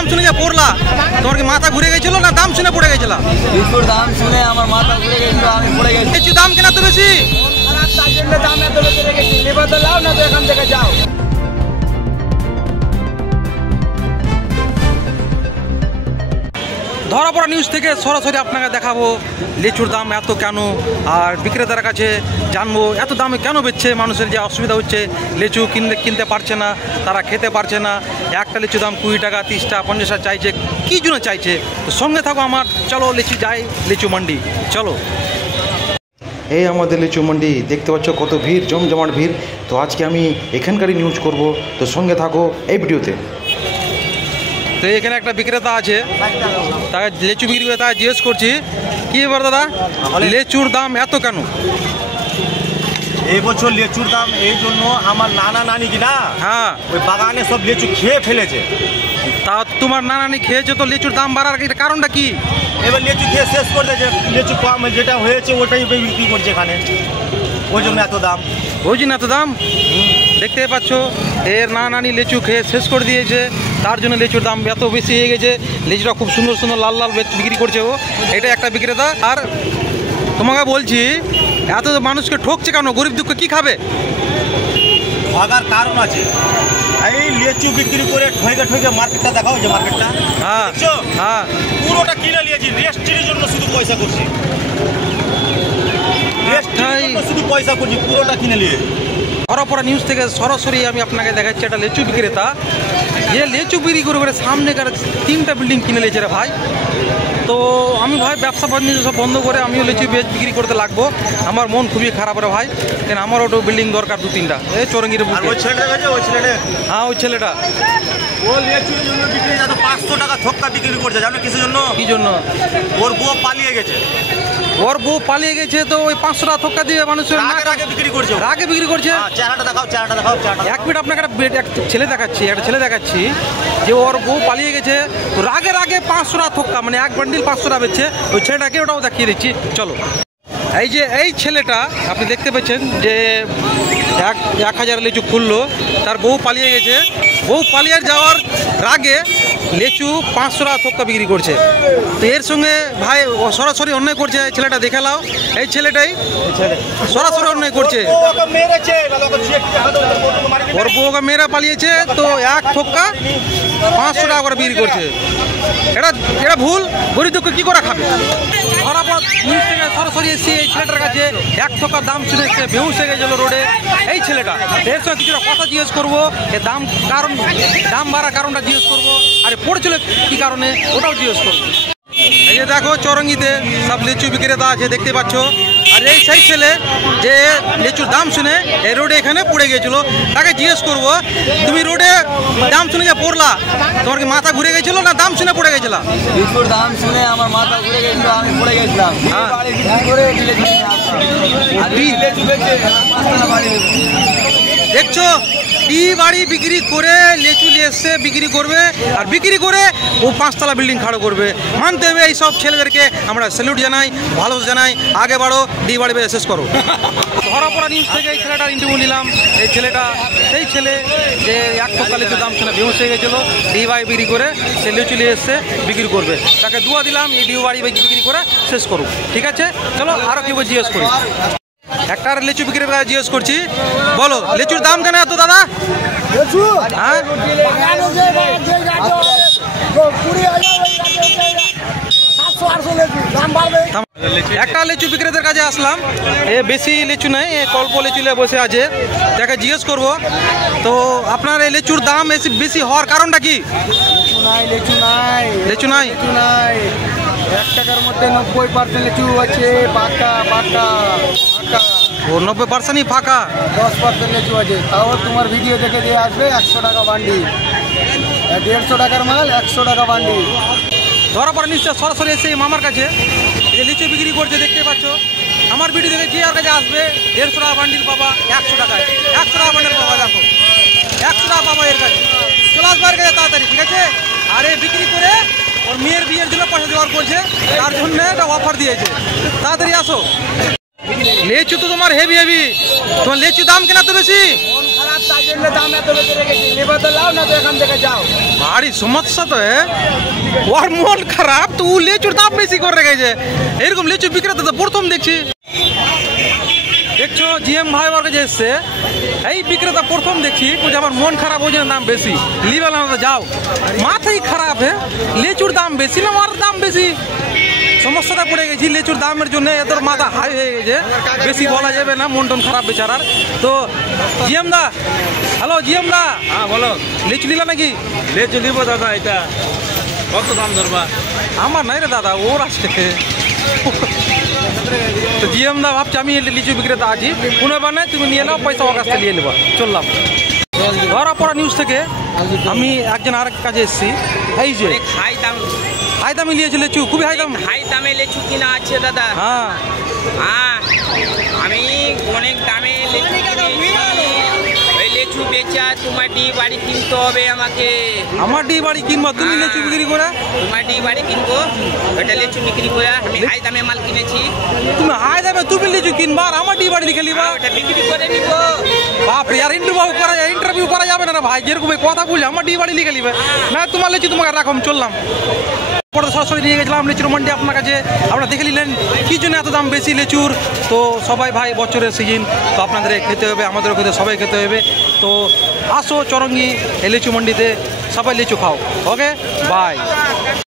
দাম শুনে যা পড়লা, তোমার কি মাথা ঘুরে গেছিল না দাম শুনে পড়ে গেছিল? লিচুর দাম শুনে আমার মাথা ঘুরে গেছিল, আমি পড়ে গেছি। লিচু দাম কেন এত বেশি? তার জন্য দাম এত বেশি রেখেছি। নেবে তো লাও, না তো এখান থেকে যাও। ধরাপড়া নিউজ থেকে সরাসরি আপনাকে দেখাবো লিচুর দাম এত কেন, আর বিক্রেতার কাছে জানবো এত দামে কেন বেচছে। মানুষের যে অসুবিধা হচ্ছে, লিচু কিনতে পারছে না, তারা খেতে পারছে না। একটা লিচু দাম 20 টাকা, 30 টাকা, 50 টাকা চাইছে। কী জন্য চাইছে? তো সঙ্গে থাকো আমার, চলো লিচু যাই লিচু মান্ডি, চলো। এই আমাদের লিচু মান্ডি, দেখতে পাচ্ছ কত ভিড়, জমজমাট ভিড়। তো আজকে আমি এখানকারই নিউজ করব, তো সঙ্গে থাকো এই ভিডিওতে। তো এখানে একটা বিক্রেতা আছে, তাকে লিচু বিক্রি করে তাকে জিজ্ঞেস করছি, কি ব্যাপার দাদা, লিচুর দাম এত কেন? এই বছর লিচুর দাম এই জন্য, আমার নানা নানি কি না, হ্যাঁ, ওই বাগানে সব লিচু খেয়ে ফেলেছে। তা তোমার নানানি খেয়েছে, তো লিচুর দাম বাড়ার কারণটা কি? এবার লিচু খেয়ে শেষ করে দিয়েছে, লিচু কম যেটা হয়েছে ওটাই বিক্রি করছে এখানে, ওই জন্য এত দাম। ওই জন্য এত দাম। দেখতে পাচ্ছ এর নানানি লিচু খেয়ে শেষ করে দিয়েছে, তার জন্য লিচুর দাম এত বেশি হয়ে গেছে। লিচুটা খুব সুন্দর সুন্দর লাল লাল বিক্রি করছে ও, এটা একটা বিক্রেতা। আর তোমাকে বলছি, এত মানুষকে ঠকছে কেন? গরিব দুঃখ কি খাবে? ভাগার কারণ আছে, এই লিচু বিক্রি করে ঠকে মার্কেটটা দেখাও, যে মার্কেটটা, হ্যাঁ হ্যাঁ, পুরোটা কিনে নিয়েছি, রেস্টের জন্য শুধু পয়সা করছি, শুধু পয়সা করছি, পুরোটা কিনে নিয়ে। ধরাপড়া নিউজ থেকে সরাসরি আমি আপনাকে দেখাচ্ছি একটা লিচু বিক্রেতা, যে লিচু বিক্রি করে সামনেকার 3টা বিল্ডিং কিনে নিয়েছে রে ভাই। তো আমি ভাই ব্যবসা বাণিজ্য সব বন্ধ করে আমিও লিচু বিক্রি করতে লাগবো। আমার মন খুবই খারাপ রে ভাই, কেন আমারও তো বিল্ডিং দরকার 2-3টা। এই চৌরঙ্গির বুকে। হ্যাঁ, ওই ছেলেটা ও লিচুর জন্য বিক্রি 500 টাকা থক্কা বিক্রি করছে, জানো কিসের জন্য? কি জন্য? ওর বউ পালিয়ে গেছে। ওর বউ পালিয়ে গেছে, তো ওই 500 টাকা থক্কা দিয়ে মানুষের রাগে বিক্রি করছে, রাগে বিক্রি করছে। চেহারাটা দেখাও, চেহারাটা দেখাও। 1 মিনিট আপনাকে একটা ছেলে দেখাচ্ছি, যে ওর বউ পালিয়ে গেছে, তো রাগে 500 টাকা থক্কা, মানে 1 বান্ডিল 500 টাকা বেচছে। ওই ছেলেটাকে ওটাও দেখিয়ে দিচ্ছি, চলো। এই যে এই ছেলেটা আপনি দেখতে পাচ্ছেন, যে 1000 লিচু খুললো, তার বউ পালিয়ে গেছে। বউ পালিয়ে যাওয়ার রাগে লিচু 500 টাকা থক্কা বিক্রি করছে। তো এর সঙ্গে ভাই সরাসরি অন্যায় করছে ছেলেটা, দেখে নাও। এই ছেলেটাই সরাসরি অন্যায় করছে, ওর বউকে মেয়েরা পালিয়েছে, তো 1 থক্কা 500 টাকা করে বিক্রি করছে। এটা ভুল। গরিব দুঃখ কি করে খাবে? ধরাপড়া নিউজ থেকে সরাসরি এসেছি এই ছেলেটার কাছে। 1 থক্কার দাম শুনে সে বেহুশ হয়ে গেছিল রোডে। এই ছেলেটা, এর সঙ্গে কিছুটা কথা জিজ্ঞেস করবো, এর দাম বাড়ার কারণটা জিজ্ঞেস করবো, আর পড়েছিল কি কারণে ওটাও জিজ্ঞেস করবো। এই যে দেখো চৌরঙ্গিতে সব লিচু বিক্রেতা আছে, দেখতে পাচ্ছ। আর এই সেই ছেলে যে লিচুর দাম শুনে এই রোডে এখানে পড়ে গিয়েছিল, তাকে জিজ্ঞেস করবো, তুমি রোডে দাম শুনে যা পড়লা, তোমার কি মাথা ঘুরে গেছিল না দাম শুনে পড়ে গেছিল? লিচুর দাম শুনে আমার মাথা ঘুরে গেছিল, আমি পড়ে গেছিলাম। দেখছো, বাড়ি বিক্রি করে লিচু নিয়ে এসছে, বিক্রি করবে, আর বিক্রি করে ও 5তলা বিল্ডিং খাড়ো করবে। মানতে হবে এই সব ছেলেদেরকে আমরা স্যালুট জানাই, ভালোবাসা জানাই। আগে বাড়ো, বাড়ি শেষ করো। ধরাপড়া নিউজ থেকে এই ছেলেটার ইন্টারভিউ নিলাম। এই ছেলেটা সেই ছেলে যে 1 টকা লিচুর দাম শুনে বেহুশ হয়ে গেছিলো, বাড়ি বিক্রি করে সে লিচু নিয়ে এসছে, বিক্রি করবে। তাকে দুয়া দিলাম, এই বাড়ি বিক্রি করে শেষ করুক। ঠিক আছে, চলো আরও কেউ জিজ্ঞেস করি। একটা লিচু বিক্রি করে জিজ্ঞেস করছি, বলো লিচুর দাম কেন এত দাদা? হ্যাঁ, একটা লিচু বিক্রেতার কাছে আসলাম, এ বেশি লিচু নেই, এ অল্প লিচু নিয়ে বসে আছে। তাকে জিজ্ঞেস করবো, তো আপনার এই লিচুর দাম বেশি হওয়ার কারণটা কি? লিচু নাই 1 টাকার মধ্যে 90% লিচু আছে পাকা। ও 90%ই ফাঁকা, 10% লিচু আছে। তাও তোমার ভিডিও দেখে দিয়ে আসবে 100 টাকা বান্ডি, 150 টাকার মাল 100 টাকা বান্ডি। ধরাপড়া নিশ্চয় সরাসরি এসে মামার কাছে যে লিচু বিক্রি করছে, দেখতে পাচ্ছ। আমার ভিডিও দেখে যে আর কাছে আসবে 150 টাকা বান্ডিল পাবা 100 টাকায়, 100 টাকা বান্ডিল পাবা। দেখো 100 টাকা পাবা এর কাছে, চলে আসবে এর কাছে তাড়াতাড়ি। ঠিক আছে, আর এই বিক্রি করে ওর মেয়ের বিয়ের জন্য পয়সা জোগাড় করছে, তার জন্য একটা অফার দিয়েছে, তাড়াতাড়ি আসো। লিচু তো তোমার হেভি, তোমার লিচু দাম কেনা তো বেশি? আসলে দাম এত বেশি রেখেছি, নেবে তো লাও, না তো এখান থেকে যাও। ভারী সমস্যা তো ওর মন খারাপ, তো ও লেচুর দাম বেশি করে রেখেছে। এরকম লিচু বিক্রেতা তো প্রথম দেখছি। দেখছো জিএম ভাই ওর কাছে এসছে, এই বিক্রেতা প্রথম দেখছি যে আমার মন খারাপ, ওই জন্য দাম বেশি। লিবেল না তো যাও, মাথাই খারাপ লেচুর দাম বেশি না আমার দাম বেশি। সমস্যাটা পড়ে গেছি লেচুর দামের জন্য, এদের মাথা হাই হয়ে গেছে। বেশি বলা যাবে না, মন টন খারাপ বেচারার। তো জিএম দা, হ্যালো জিএম দা। হ্যাঁ বলো। লিচু নিলা নাকি? লেচু নিব দাদা, এটা কত দাম ধরবা? আমার নাই রে দাদা, ওর আছে। তো জিএম দা ভাবছি আমি লিচু বিক্রেতা আছি, কোনো ব্যাপার নাই, তুমি নিয়ে নাও, পয়সা ওর কাছ থেকে নিয়ে নেবা। চললাম। ধরাপড়া নিউজ থেকে আমি একজন আরেক কাজে এসেছি। এই যে হাই দামে নিয়েছে লিচু, খুবই হাই দাম। হাই দামে লিচু কিনা আছে দাদা। হ্যাঁ হ্যাঁ, আমি অনেক দামে লিচু কিনেছি। ওই লিচু বেচা তোমার বাড়ি কিনতে হবে আমাকে। আমার ডি বাড়ি কিনবা তুমি লিচু বিক্রি করে? তোমার বাড়ি কিনবো, ওটা লিচু বিক্রি করে আমি হাই দামে মাল কিনেছি। তুমি হাই দামে তুমি লিচু কিনবা আর আমার ডি বাড়ি লিখে নিবা? ওটা বিক্রি করে নিব। বাপরে, আর ইন্টারভিউ করা যাবে না ভাই, যেরকম কথা বলছি আমার ডি বাড়ি লিখে নিবে না। তোমার লিচু তোমাকে রাখম। চললাম। পরে সরাসরি নিয়ে গেছিলাম লিচুর মান্ডি আপনার কাছে, আপনারা দেখে নিলেন কী জন্য এত দাম বেশি লিচুর। তো সবাই ভাই বছরের সিজন, তো আপনাদের খেতে হবে, আমাদেরও খেতে, সবাই খেতে হবে। তো আসো চরঙ্গি এই লিচু মান্ডিতে, সবাই লিচু খাও। ওকে, বাই।